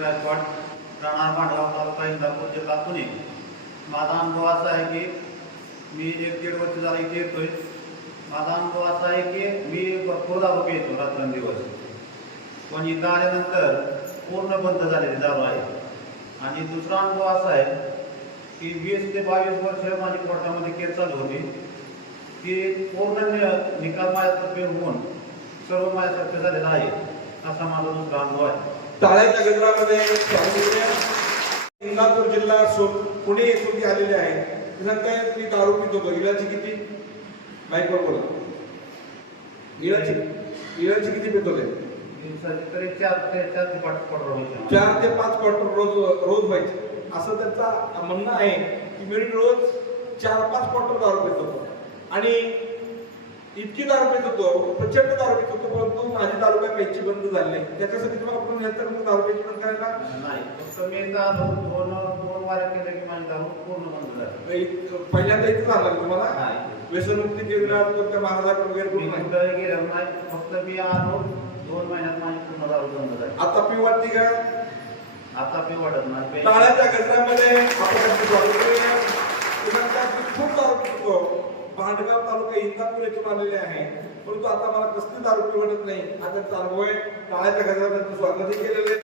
गायकवाड, राहणार मांडगाव, तालुका इंदापूर, जिल्हा पुणे. माझा अनुभव असा आहे की मी 1-1.5 वर्ष झाला इथे येतोय. माझा अनुभव असा आहे की मी भरपूर दारू पितो रात्रंदिवस, पण इथं आल्यानंतर पूर्ण बंद झालेली दारू आहे. आणि दुसरा अनुभव असा आहे की 20 ते 22 वर्ष माझी कोर्टामध्ये केस चालू होती, की पूर्ण निकाल माझ्यातर्फे होऊन सर्व माझ्यासारखे झालेलं आहे. असा माझा दुसरा अनुभव आहे. टाळ्याच्या गजरामध्ये इंदापूर जिल्हा पुणे येथून आलेले आहे. त्यानंतर मी दारू पित होतो. इलाची किती माईकवर बोला. इलाची किती पित होते? तरी 4 ते 5 क्वार्टर 4 ते 5 क्वार्टर रोज व्हायचे. असं त्यांचा म्हणणं आहे की मी रोज 4-5 क्वार्टर दारू पित होतो. आणि इतकी दारू पित होतो, प्रचंड दारू पित होतो, परंतु माझी दारू काय प्यायची बंद झाली नाही. त्याच्यासाठी तुम्हाला आपण नंतर दारू प्यायची बंद करायला नाही. फक्त मी दोन वाऱ्या केलं की माझी दारू पूर्ण बंद झाली. पहिल्यांदा इथे झालं तुम्हाला व्यसनमुक्ती केंद्रात कोणत्या महाराजाकडे वगैरे कुठं नाही गेलं नाही. फक्त मी आलो 2 महिन्यात माझी पूर्ण दारू बंद झाली. आता पी वाटते का? आता पी वाटत नाही. टाळ्याच्या गजरामध्ये आपण खूप दारू पितो. भांडगाव तालुका इंदापूर येथून आलेले आहे, परंतु आता मला कसली दारू पिवडत नाही. आता अनुभव आहे. टाळ्याच्या गजरामध्ये स्वागत केलेले.